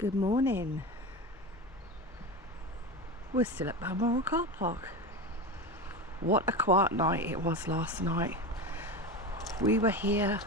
Good morning. We're still at Balmoral car park. What a quiet night it was last night. We were here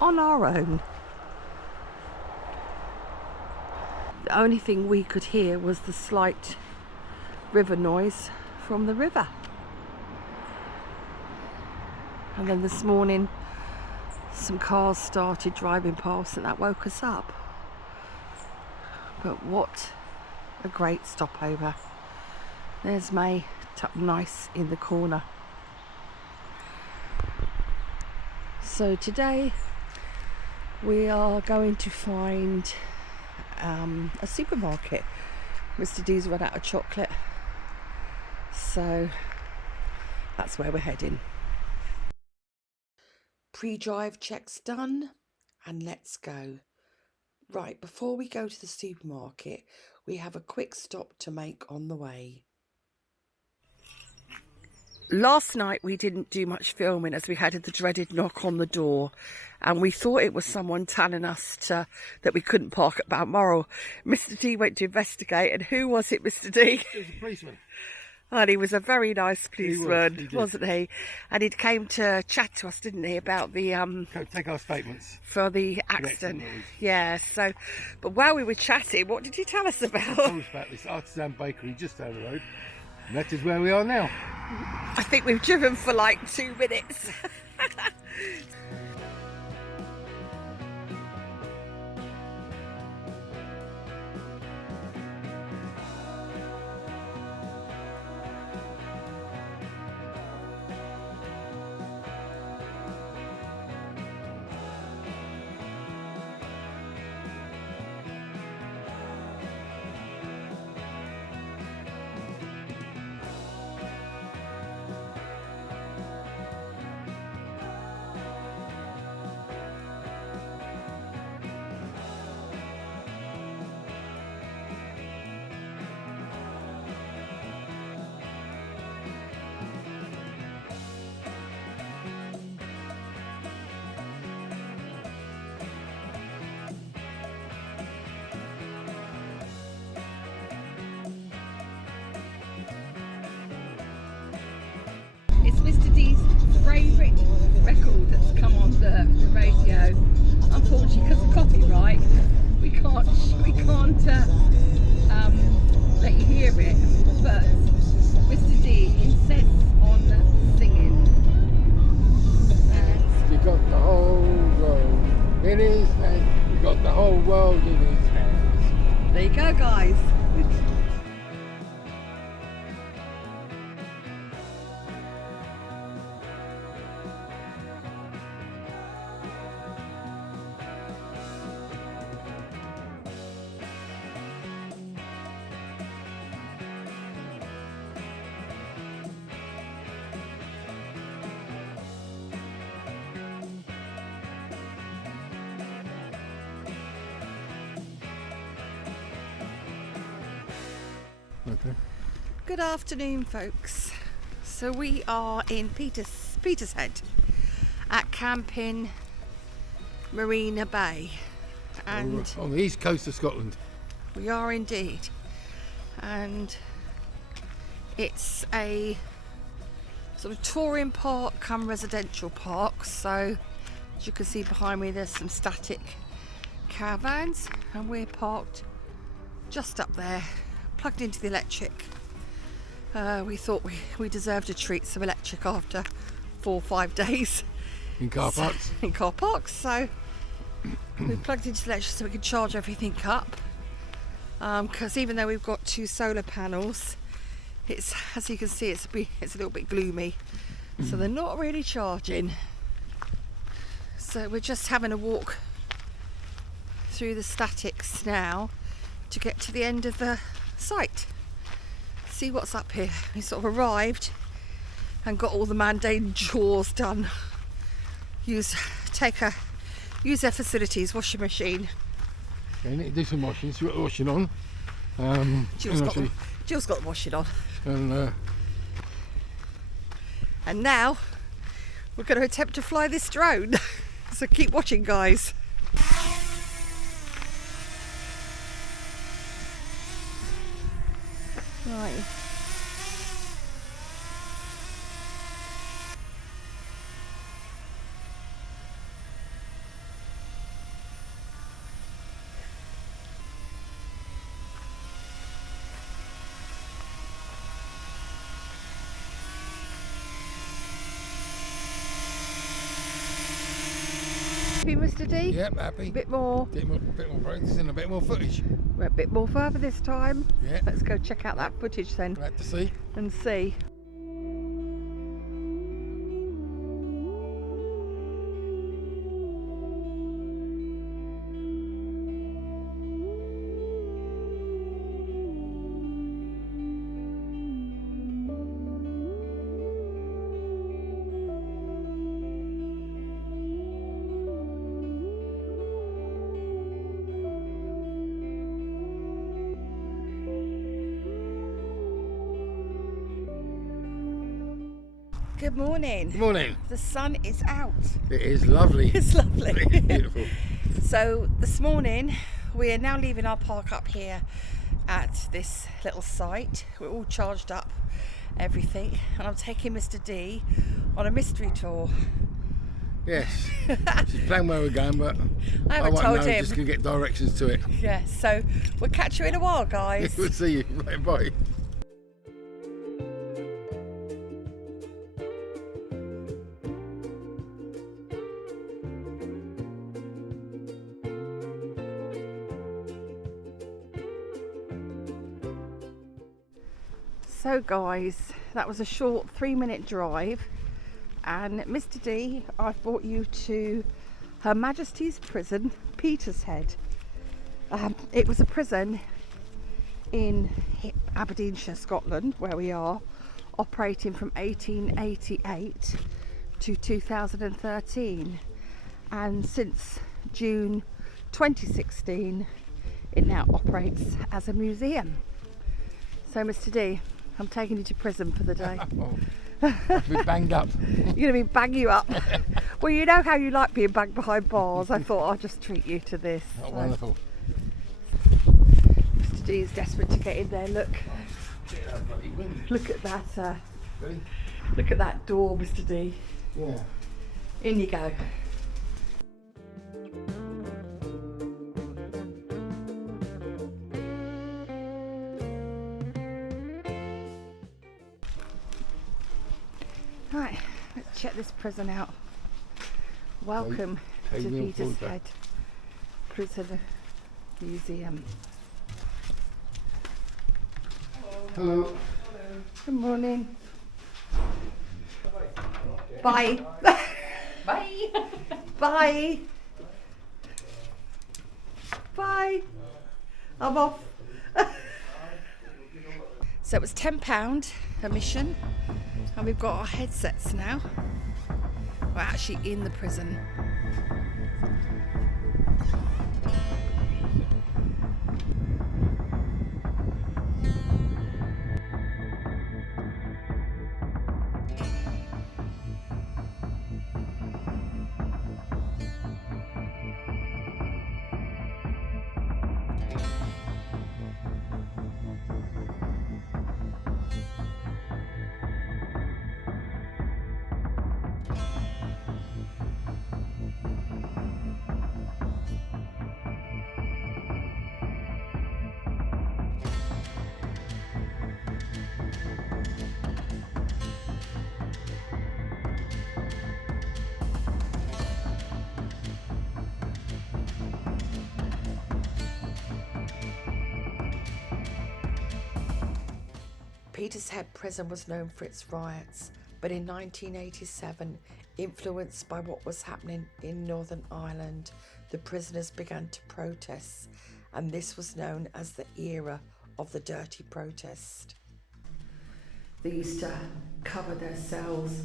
on our own. The only thing we could hear was the slight river noise from the river. And then this morning some cars started driving past and that woke us up. But what a great stopover. There's May tucked nice in the corner. So today we are going to find a supermarket. Mr. D's run out of chocolate, so that's where we're heading. Pre-drive checks done and let's go. Right, before we go to the supermarket, we have a quick stop to make on the way. Last night we didn't do much filming as we had the dreaded knock on the door, and we thought it was someone telling us that we couldn't park at Balmoral. Mr. D went to investigate, and who was it, Mr. D? It was a policeman. And he was a very nice policeman, He wasn't he? And he came to chat to us, didn't he, about the Take our statements for the accident. noise. Yeah. So, but while we were chatting, what did you tell us He about? told us about this artisan bakery just down the road, and that is where we are now. I think we've driven for like 2 minutes. It's Mr. D's favourite record that's come on the radio. Unfortunately, because of copyright, we can't let you hear it. But Mr. D insists on singing. And He got the whole world in his hands. He got the whole world in his hands. there you go, guys. Okay. Good afternoon, folks. So we are in Peterhead at camping Marina Bay, and On the east coast of Scotland. we are indeed. And it's a sort of touring park come residential park. So as you can see behind me, there's some static caravans, and we're parked just up there, plugged into the electric. We thought we deserved a treat, some electric after 4 or 5 days In car parks. in car parks. So we plugged into the electric so we could charge everything up. Because even though we've got 2 solar panels, it's, as you can see, it's a little bit gloomy. So they're not really charging. So we're just having a walk through the statics now to get to the end of the site. See what's up here. We sort of arrived and got all the mundane chores done. Use their facilities, washing machine. Okay, need to do some washing. See what the washing on. Jill's got the washing on. And And now we're going to attempt to fly this drone. So keep watching, guys. Right. Happy, Mr. D? Yep, happy. Bit more. Bit more practice and a bit more footage. We're a bit more further this time. Yeah. Let's go check out that footage then Glad to see. and see. Good morning. Good morning. The sun is out. It is lovely. It's lovely. Beautiful. So this morning we are now leaving our park up here at this little site. We're all charged up, everything, and I'm taking Mr. D on a mystery tour. Yes. She's planning where we're going, but I haven't won't told know, him. Just gonna get directions to it. Yeah, so we'll catch you in a while, guys. We'll see you. Right, bye. So guys, that was a short 3-minute drive, and Mr. D, I've brought you to Her Majesty's Prison, Peterhead. It was a prison in Aberdeenshire, Scotland, where we are, operating from 1888 to 2013, and since June 2016 it now operates as a museum. So Mr. D, I'm taking you to prison for the day. We're banged up. You're going to be bang you up. Well, you know how you like being banged behind bars. I thought I'd just treat you to this. Oh, So, wonderful. Mr. D is desperate to get in there. Look, look at that. Ready? Look at that door, Mr. D. Yeah. In you go. Right, let's check this prison out. Welcome Take to me on forward, Peterhead Prison Museum. Hello. Good morning. Bye. Bye. Bye. Bye. I'm off. So it was £10 admission, and we've got our headsets now. We're actually in the prison. Peterhead Prison was known for its riots, but in 1987, influenced by what was happening in Northern Ireland, the prisoners began to protest, and this was known as the era of the dirty protest. They used to cover their cells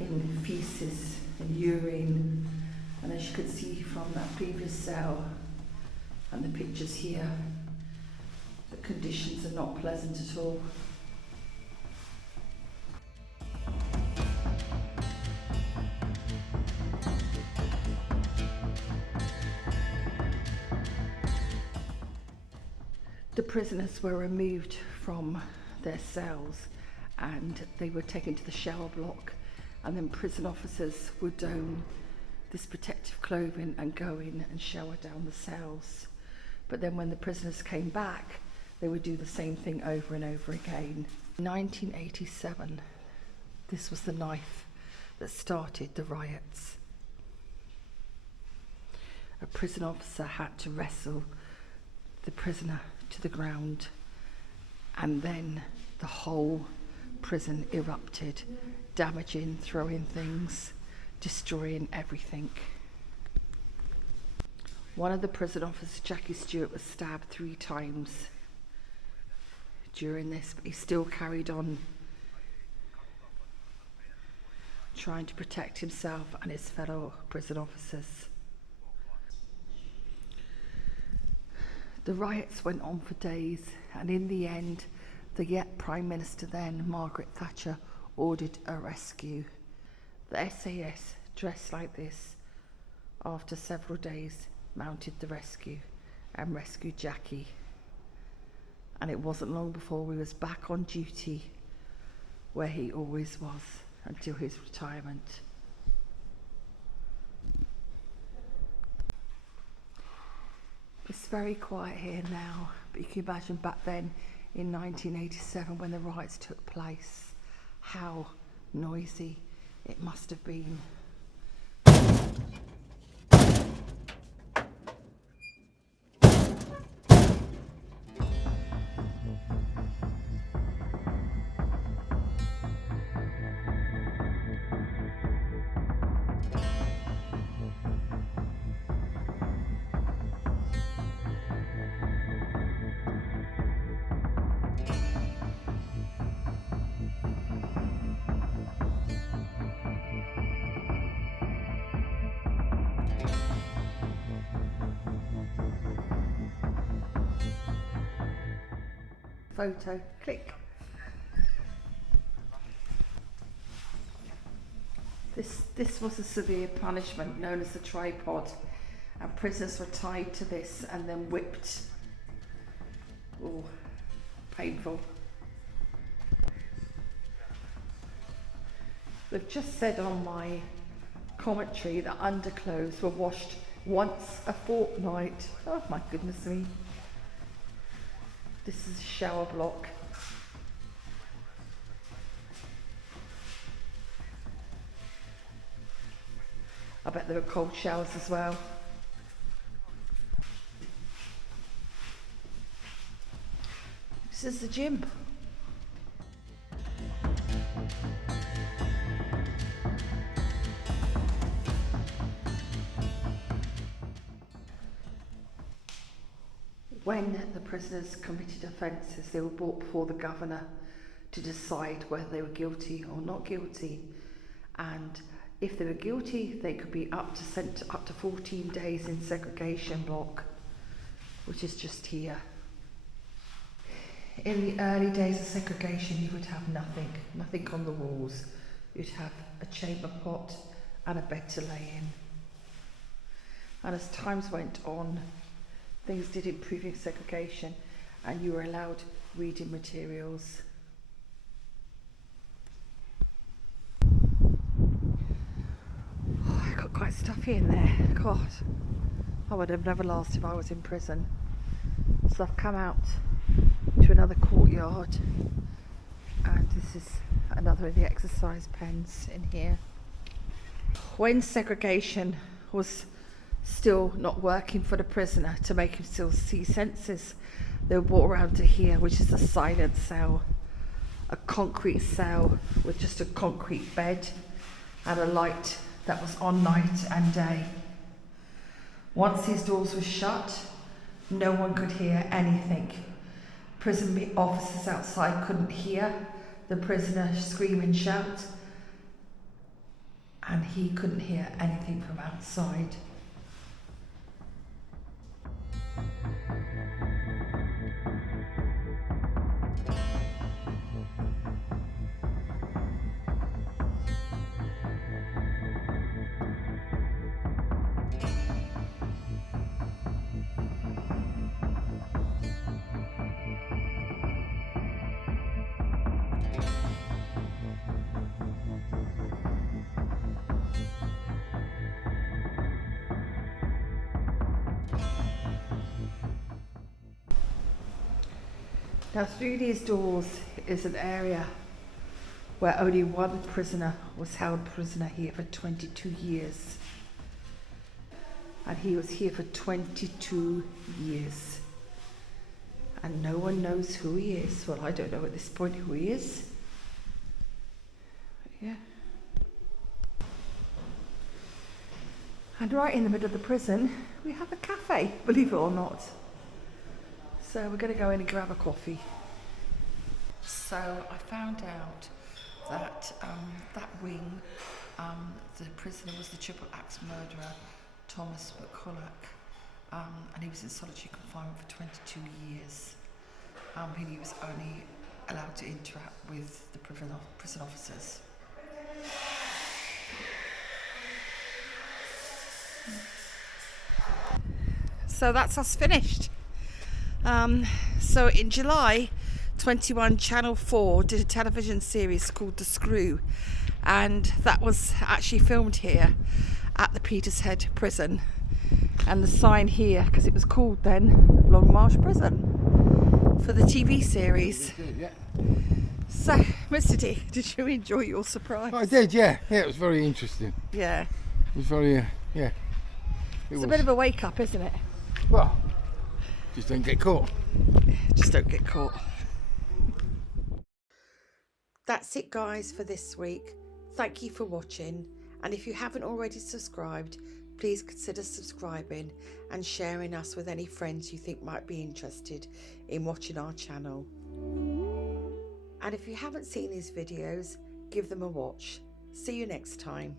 in feces and urine, and as you could see from that previous cell and the pictures here, the conditions are not pleasant at all. The prisoners were removed from their cells, and they were taken to the shower block, and then prison officers would don this protective clothing and go in and shower down the cells. But then when the prisoners came back, they would do the same thing over and over again. In 1987, this was the knife that started the riots. A prison officer had to wrestle the prisoner to the ground, and then the whole prison erupted, damaging, throwing things, destroying everything. One of the prison officers, Jackie Stewart, was stabbed 3 times during this, but he still carried on trying to protect himself and his fellow prison officers. The riots went on for days, and in the end, the yet Prime Minister then, Margaret Thatcher, ordered a rescue. The SAS, dressed like this, after several days, mounted the rescue and rescued Jackie. And it wasn't long before we was back on duty, where he always was until his retirement. It's very quiet here now, but you can imagine back then in 1987 when the riots took place, how noisy it must have been. Photo, click. This was a severe punishment known as the tripod, and prisoners were tied to this and then whipped. Oh, painful. They've just said on my commentary that underclothes were washed once a fortnight. Oh my goodness me. This is a shower block. I bet there were cold showers as well. This is the gym. When the prisoners committed offences, they were brought before the governor to decide whether they were guilty or not guilty. And if they were guilty, they could be sent up to 14 days in segregation block, which is just here. In the early days of segregation, you would have nothing on the walls. You'd have a chamber pot and a bed to lay in. And as times went on, things did improve in segregation, and you were allowed reading materials. Oh, I got quite stuffy in there. God, I would have never lasted if I was in prison. So I've come out to another courtyard, and this is another of the exercise pens in here. When segregation was still not working for the prisoner to make him still see senses, they were brought around to here, which is a silent cell, a concrete cell with just a concrete bed and a light that was on night and day. Once these doors were shut, no one could hear anything. Prison officers outside couldn't hear the prisoner scream and shout, and he couldn't hear anything from outside. Now through these doors is an area where only one prisoner was held prisoner here for 22 years. And he was here for 22 years. And no one knows who he is. Well, I don't know at this point who he is. But yeah. And right in the middle of the prison, we have a cafe, believe it or not. So we're going to go in and grab a coffee. So I found out that that wing, the prisoner was the triple axe murderer, Thomas McCulloch, and he was in solitary confinement for 22 years. And he was only allowed to interact with the prison officers. So that's us finished. So in July 21, Channel 4 did a television series called The Screw, and that was actually filmed here at the Peterhead Prison. And the sign here, because it was called then Long Marsh Prison, for the TV series. Yeah. So, Mr. D, did you enjoy your surprise? I did, yeah. Yeah, it was very interesting. Yeah. It was very, yeah. It's a bit of a wake up, isn't it? Well, just don't get caught. Just don't get caught. That's it, guys, for this week. Thank you for watching, and if you haven't already subscribed, please consider subscribing and sharing us with any friends you think might be interested in watching our channel. And if you haven't seen these videos, give them a watch. See you next time.